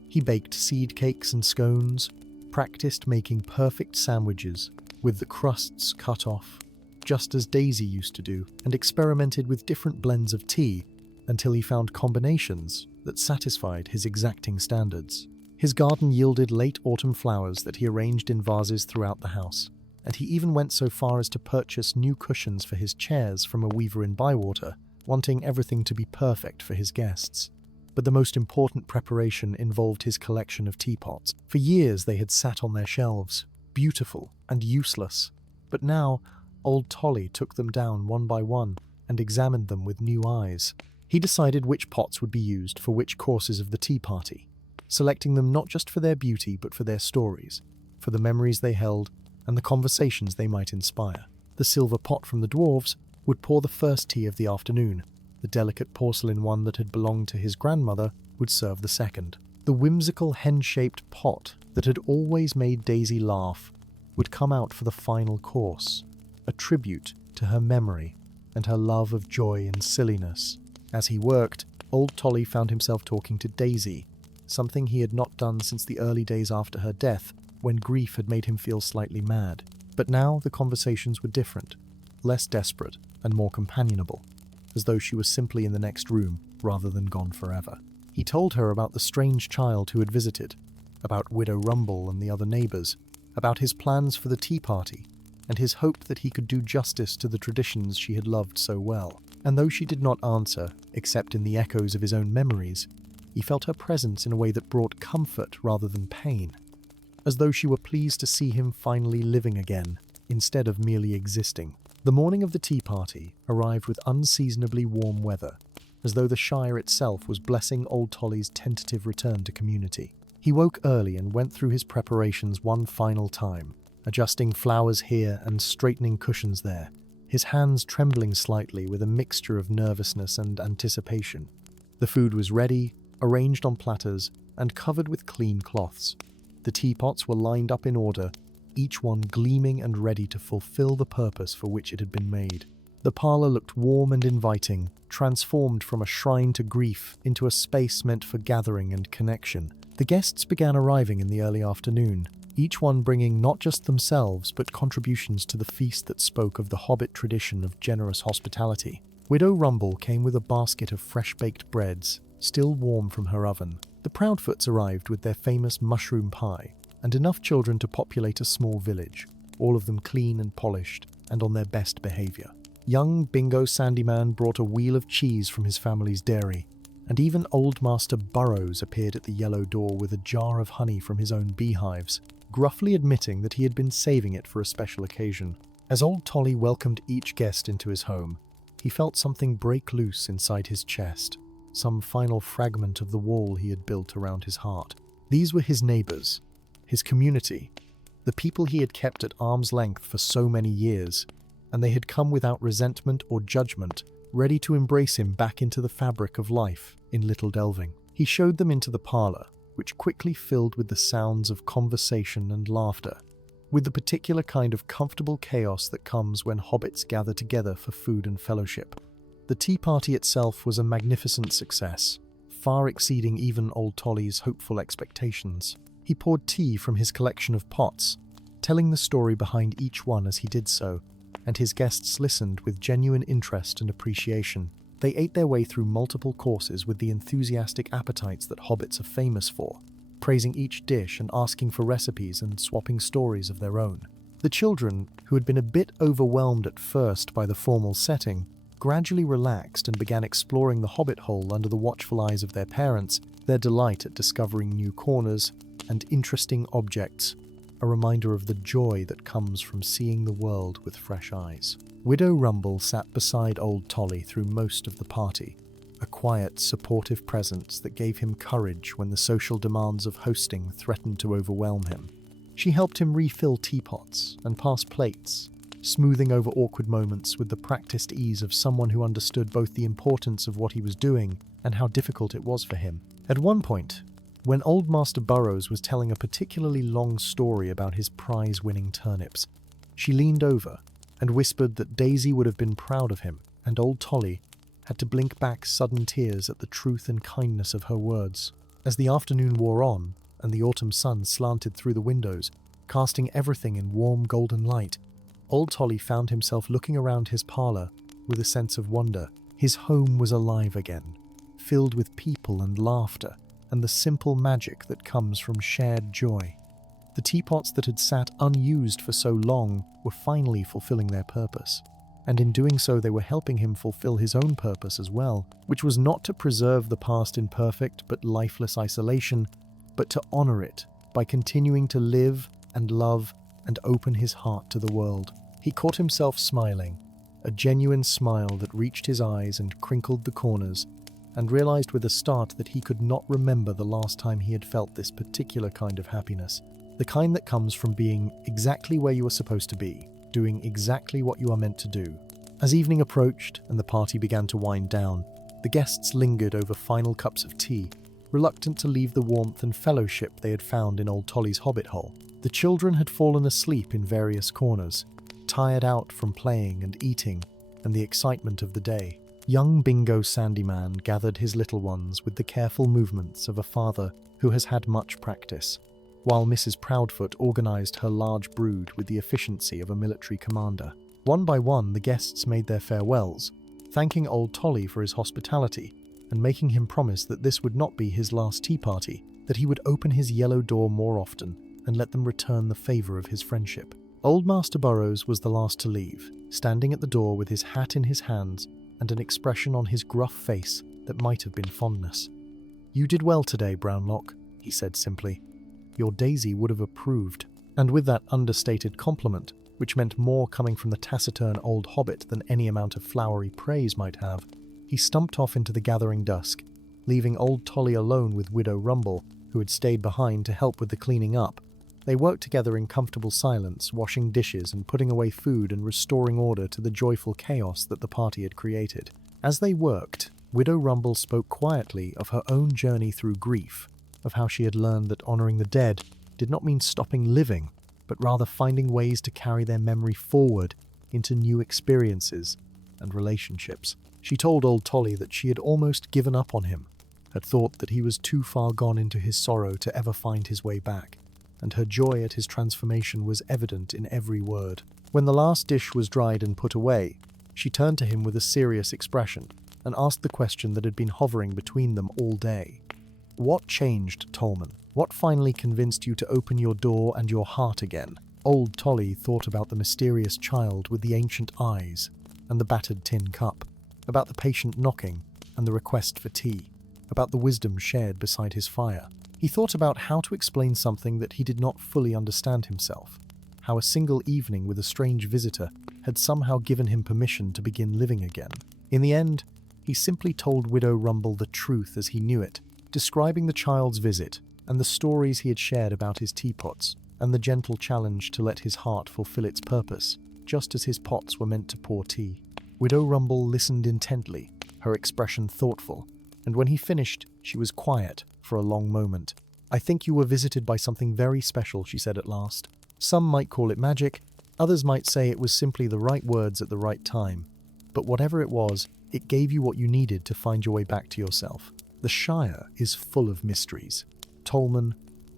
He baked seed cakes and scones, practiced making perfect sandwiches with the crusts cut off, just as Daisy used to do, and experimented with different blends of tea until he found combinations that satisfied his exacting standards. His garden yielded late autumn flowers that he arranged in vases throughout the house, and he even went so far as to purchase new cushions for his chairs from a weaver in Bywater, wanting everything to be perfect for his guests. But the most important preparation involved his collection of teapots. For years they had sat on their shelves, beautiful and useless, but now old Tolly took them down one by one and examined them with new eyes. He decided which pots would be used for which courses of the tea party, selecting them not just for their beauty but for their stories, for the memories they held and the conversations they might inspire. The silver pot from the dwarves would pour the first tea of the afternoon. The delicate porcelain one that had belonged to his grandmother would serve the second. The whimsical hen-shaped pot that had always made Daisy laugh would come out for the final course, a tribute to her memory and her love of joy and silliness. As he worked, old Tolly found himself talking to Daisy, something he had not done since the early days after her death, when grief had made him feel slightly mad. But now the conversations were different, less desperate and more companionable, as though she was simply in the next room rather than gone forever. He told her about the strange child who had visited, about Widow Rumble and the other neighbours, about his plans for the tea party, and his hope that he could do justice to the traditions she had loved so well. And though she did not answer, except in the echoes of his own memories, he felt her presence in a way that brought comfort rather than pain, as though she were pleased to see him finally living again, instead of merely existing. The morning of the tea party arrived with unseasonably warm weather, as though the Shire itself was blessing old Tolly's tentative return to community. He woke early and went through his preparations one final time, adjusting flowers here and straightening cushions there, his hands trembling slightly with a mixture of nervousness and anticipation. The food was ready, arranged on platters, and covered with clean cloths. The teapots were lined up in order, each one gleaming and ready to fulfill the purpose for which it had been made. The parlour looked warm and inviting, transformed from a shrine to grief into a space meant for gathering and connection. The guests began arriving in the early afternoon, each one bringing not just themselves but contributions to the feast that spoke of the Hobbit tradition of generous hospitality. Widow Rumble came with a basket of fresh-baked breads, still warm from her oven. The Proudfoots arrived with their famous mushroom pie, and enough children to populate a small village, all of them clean and polished, and on their best behaviour. Young Bingo Sandyman brought a wheel of cheese from his family's dairy, and even Old Master Burrows appeared at the yellow door with a jar of honey from his own beehives, gruffly admitting that he had been saving it for a special occasion. As old Tolly welcomed each guest into his home, he felt something break loose inside his chest, some final fragment of the wall he had built around his heart. These were his neighbours, his community, the people he had kept at arm's length for so many years, and they had come without resentment or judgment, ready to embrace him back into the fabric of life in Little Delving. He showed them into the parlour, which quickly filled with the sounds of conversation and laughter, with the particular kind of comfortable chaos that comes when hobbits gather together for food and fellowship. The tea party itself was a magnificent success, far exceeding even old Tolly's hopeful expectations. He poured tea from his collection of pots, telling the story behind each one as he did so, and his guests listened with genuine interest and appreciation. They ate their way through multiple courses with the enthusiastic appetites that hobbits are famous for, praising each dish and asking for recipes and swapping stories of their own. The children, who had been a bit overwhelmed at first by the formal setting, gradually relaxed and began exploring the hobbit hole under the watchful eyes of their parents, their delight at discovering new corners and interesting objects, a reminder of the joy that comes from seeing the world with fresh eyes. Widow Rumble sat beside old Tolly through most of the party, a quiet, supportive presence that gave him courage when the social demands of hosting threatened to overwhelm him. She helped him refill teapots and pass plates, smoothing over awkward moments with the practiced ease of someone who understood both the importance of what he was doing and how difficult it was for him. At one point, when Old Master Burrows was telling a particularly long story about his prize-winning turnips, she leaned over and whispered that Daisy would have been proud of him, and old Tolly had to blink back sudden tears at the truth and kindness of her words. As the afternoon wore on, and the autumn sun slanted through the windows, casting everything in warm golden light, old Tolly found himself looking around his parlour with a sense of wonder. His home was alive again, filled with people and laughter, and the simple magic that comes from shared joy. The teapots that had sat unused for so long were finally fulfilling their purpose, and in doing so they were helping him fulfill his own purpose as well, which was not to preserve the past in perfect but lifeless isolation, but to honour it by continuing to live and love and open his heart to the world. He caught himself smiling, a genuine smile that reached his eyes and crinkled the corners, and realized with a start that he could not remember the last time he had felt this particular kind of happiness, the kind that comes from being exactly where you are supposed to be, doing exactly what you are meant to do. As evening approached and the party began to wind down, the guests lingered over final cups of tea, reluctant to leave the warmth and fellowship they had found in old Tolly's hobbit hole. The children had fallen asleep in various corners, tired out from playing and eating and the excitement of the day. Young Bingo Sandyman gathered his little ones with the careful movements of a father who has had much practice, while Mrs. Proudfoot organized her large brood with the efficiency of a military commander. One by one, the guests made their farewells, thanking old Tolly for his hospitality and making him promise that this would not be his last tea party, that he would open his yellow door more often and let them return the favor of his friendship. Old Master Burrows was the last to leave, standing at the door with his hat in his hands and an expression on his gruff face that might have been fondness. "You did well today, Brownlock," he said simply. "Your Daisy would have approved." And with that understated compliment, which meant more coming from the taciturn old hobbit than any amount of flowery praise might have, he stumped off into the gathering dusk, leaving old Tolly alone with Widow Rumble, who had stayed behind to help with the cleaning up. They worked together in comfortable silence, washing dishes and putting away food and restoring order to the joyful chaos that the party had created. As they worked, Widow Rumble spoke quietly of her own journey through grief, of how she had learned that honoring the dead did not mean stopping living, but rather finding ways to carry their memory forward into new experiences and relationships. She told old Tolly that she had almost given up on him, had thought that he was too far gone into his sorrow to ever find his way back, and her joy at his transformation was evident in every word. When the last dish was dried and put away, she turned to him with a serious expression and asked the question that had been hovering between them all day. "What changed, Tolman? What finally convinced you to open your door and your heart again?" Old Tolly thought about the mysterious child with the ancient eyes and the battered tin cup, about the patient knocking and the request for tea, about the wisdom shared beside his fire. He thought about how to explain something that he did not fully understand himself, how a single evening with a strange visitor had somehow given him permission to begin living again. In the end, he simply told Widow Rumble the truth as he knew it, describing the child's visit and the stories he had shared about his teapots and the gentle challenge to let his heart fulfill its purpose, just as his pots were meant to pour tea. Widow Rumble listened intently, her expression thoughtful, and when he finished, she was quiet for a long moment. "I think you were visited by something very special," she said at last. "Some might call it magic, others might say it was simply the right words at the right time. But whatever it was, it gave you what you needed to find your way back to yourself. The Shire is full of mysteries. Tolman,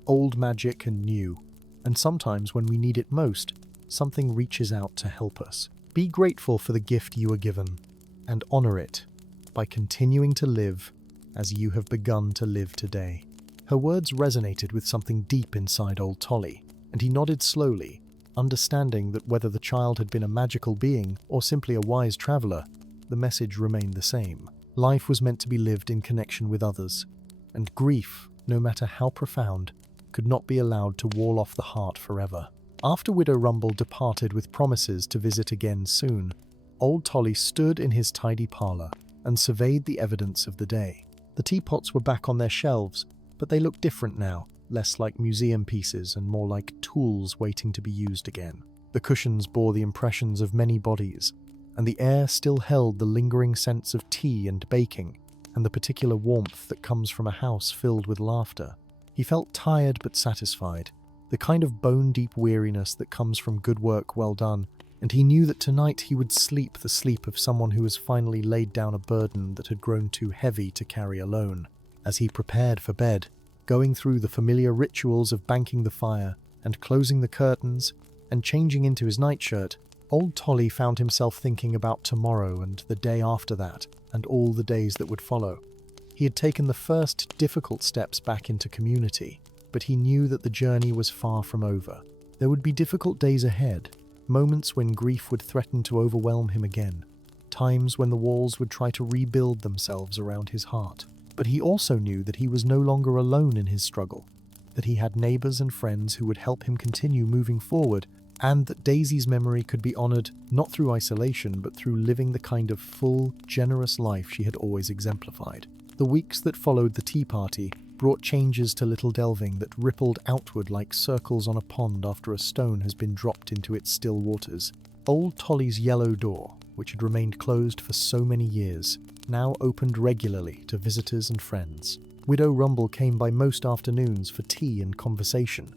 old magic and new. And sometimes when we need it most, something reaches out to help us. Be grateful for the gift you were given, and honor it by continuing to live as you have begun to live today." Her words resonated with something deep inside old Tolly, and he nodded slowly, understanding that whether the child had been a magical being or simply a wise traveler, the message remained the same. Life was meant to be lived in connection with others, and grief, no matter how profound, could not be allowed to wall off the heart forever. After Widow Rumble departed with promises to visit again soon, old Tolly stood in his tidy parlour and surveyed the evidence of the day. The teapots were back on their shelves, but they looked different now, less like museum pieces and more like tools waiting to be used again. The cushions bore the impressions of many bodies, and the air still held the lingering sense of tea and baking, and the particular warmth that comes from a house filled with laughter. He felt tired but satisfied, the kind of bone-deep weariness that comes from good work well done, and he knew that tonight he would sleep the sleep of someone who has finally laid down a burden that had grown too heavy to carry alone. As he prepared for bed, going through the familiar rituals of banking the fire and closing the curtains and changing into his nightshirt, old Tolly found himself thinking about tomorrow and the day after that and all the days that would follow. He had taken the first difficult steps back into community, but he knew that the journey was far from over. There would be difficult days ahead, moments when grief would threaten to overwhelm him again, times when the walls would try to rebuild themselves around his heart. But he also knew that he was no longer alone in his struggle, that he had neighbors and friends who would help him continue moving forward, and that Daisy's memory could be honored not through isolation but through living the kind of full, generous life she had always exemplified. The weeks that followed the tea party brought changes to Little Delving that rippled outward like circles on a pond after a stone has been dropped into its still waters. Old Tolly's yellow door, which had remained closed for so many years, now opened regularly to visitors and friends. Widow Rumble came by most afternoons for tea and conversation,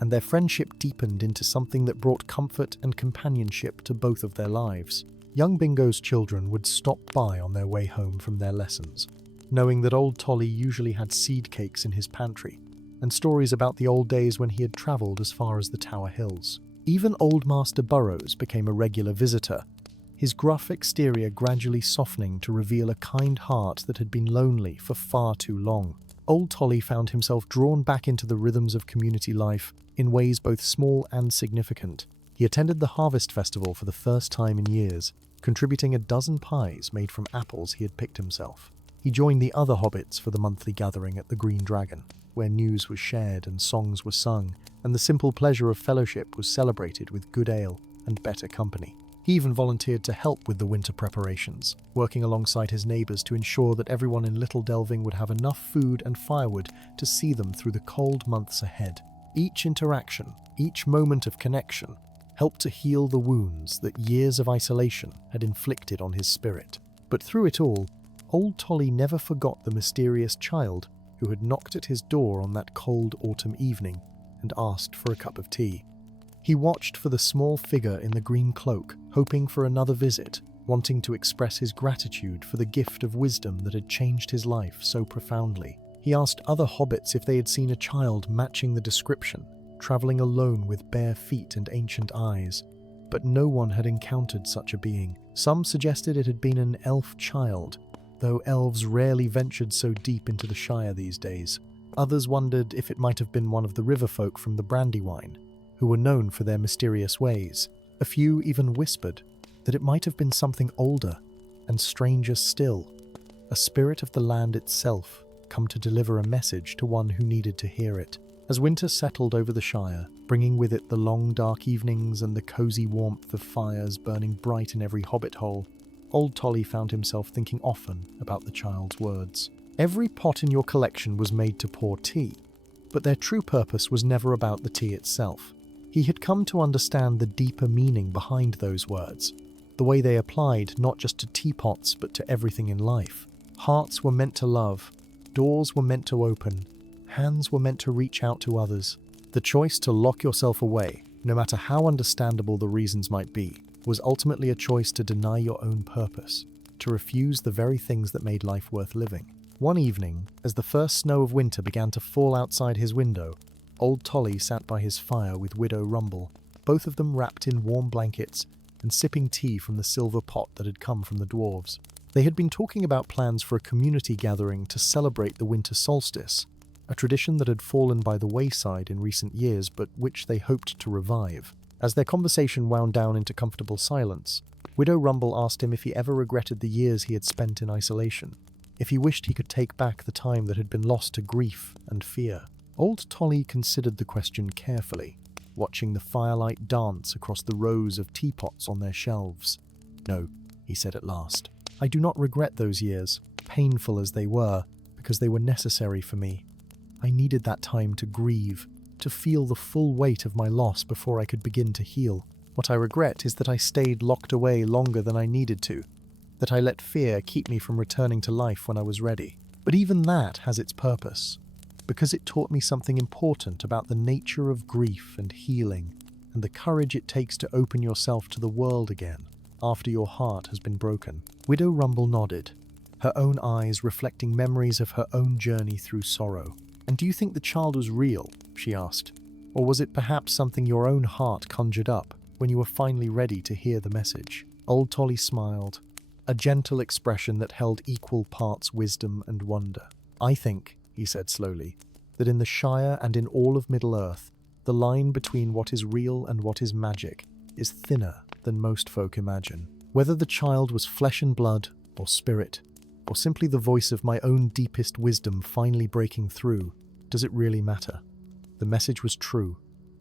and their friendship deepened into something that brought comfort and companionship to both of their lives. Young Bingo's children would stop by on their way home from their lessons, knowing that old Tolly usually had seed cakes in his pantry, and stories about the old days when he had travelled as far as the Tower Hills. Even old Master Burrows became a regular visitor, his gruff exterior gradually softening to reveal a kind heart that had been lonely for far too long. Old Tolly found himself drawn back into the rhythms of community life in ways both small and significant. He attended the Harvest Festival for the first time in years, contributing a dozen pies made from apples he had picked himself. He joined the other hobbits for the monthly gathering at the Green Dragon, where news was shared and songs were sung, and the simple pleasure of fellowship was celebrated with good ale and better company. He even volunteered to help with the winter preparations, working alongside his neighbours to ensure that everyone in Little Delving would have enough food and firewood to see them through the cold months ahead. Each interaction, each moment of connection, helped to heal the wounds that years of isolation had inflicted on his spirit. But through it all, old Tolly never forgot the mysterious child who had knocked at his door on that cold autumn evening and asked for a cup of tea. He watched for the small figure in the green cloak, hoping for another visit, wanting to express his gratitude for the gift of wisdom that had changed his life so profoundly. He asked other hobbits if they had seen a child matching the description, travelling alone with bare feet and ancient eyes, but no one had encountered such a being. Some suggested it had been an elf child, though elves rarely ventured so deep into the Shire these days. Others wondered if it might have been one of the river folk from the Brandywine, who were known for their mysterious ways. A few even whispered that it might have been something older and stranger still, a spirit of the land itself come to deliver a message to one who needed to hear it. As winter settled over the Shire, bringing with it the long dark evenings and the cosy warmth of fires burning bright in every hobbit hole, old Tolly found himself thinking often about the child's words. Every pot in your collection was made to pour tea, but their true purpose was never about the tea itself. He had come to understand the deeper meaning behind those words, the way they applied not just to teapots but to everything in life. Hearts were meant to love, doors were meant to open, hands were meant to reach out to others. The choice to lock yourself away, no matter how understandable the reasons might be, was ultimately a choice to deny your own purpose, to refuse the very things that made life worth living. One evening, as the first snow of winter began to fall outside his window, old Tolly sat by his fire with Widow Rumble, both of them wrapped in warm blankets and sipping tea from the silver pot that had come from the dwarves. They had been talking about plans for a community gathering to celebrate the winter solstice, a tradition that had fallen by the wayside in recent years but which they hoped to revive. As their conversation wound down into comfortable silence, Widow Rumble asked him if he ever regretted the years he had spent in isolation, if he wished he could take back the time that had been lost to grief and fear. Old Tolly considered the question carefully, watching the firelight dance across the rows of teapots on their shelves. "No," he said at last. "I do not regret those years, painful as they were, because they were necessary for me. I needed that time to grieve, to feel the full weight of my loss before I could begin to heal. What I regret is that I stayed locked away longer than I needed to, that I let fear keep me from returning to life when I was ready. But even that has its purpose, because it taught me something important about the nature of grief and healing, and the courage it takes to open yourself to the world again after your heart has been broken." Widow Rumble nodded, her own eyes reflecting memories of her own journey through sorrow. "And do you think the child was real?" she asked. "Or was it perhaps something your own heart conjured up when you were finally ready to hear the message?" Old Tolly smiled, a gentle expression that held equal parts wisdom and wonder. "I think," he said slowly, "that in the Shire and in all of Middle-earth, the line between what is real and what is magic is thinner than most folk imagine. Whether the child was flesh and blood, or spirit, or simply the voice of my own deepest wisdom finally breaking through, does it really matter? The message was true,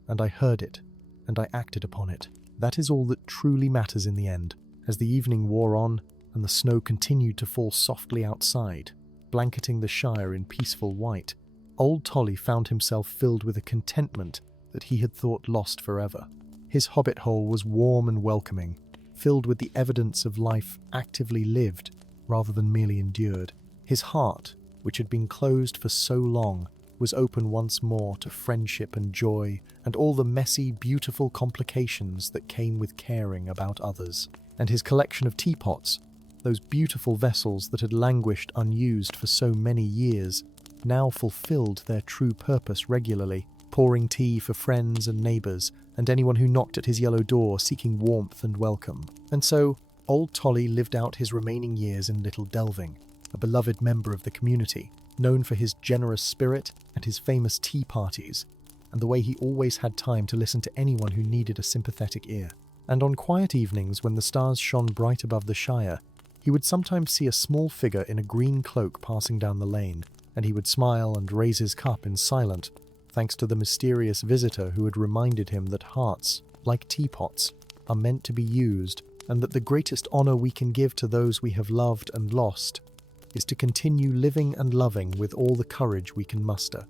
and I heard it, and I acted upon it. That is all that truly matters in the end." As the evening wore on, and the snow continued to fall softly outside, blanketing the Shire in peaceful white, old Tolly found himself filled with a contentment that he had thought lost forever. His hobbit hole was warm and welcoming, filled with the evidence of life actively lived rather than merely endured. His heart, which had been closed for so long, was open once more to friendship and joy and all the messy, beautiful complications that came with caring about others. And his collection of teapots, those beautiful vessels that had languished unused for so many years, now fulfilled their true purpose regularly, pouring tea for friends and neighbours and anyone who knocked at his yellow door seeking warmth and welcome. And so, old Tolly lived out his remaining years in Little Delving, a beloved member of the community, known for his generous spirit and his famous tea parties, and the way he always had time to listen to anyone who needed a sympathetic ear. And on quiet evenings when the stars shone bright above the Shire, he would sometimes see a small figure in a green cloak passing down the lane, and he would smile and raise his cup in silence, thanks to the mysterious visitor who had reminded him that hearts, like teapots, are meant to be used, and that the greatest honour we can give to those we have loved and lost is to continue living and loving with all the courage we can muster.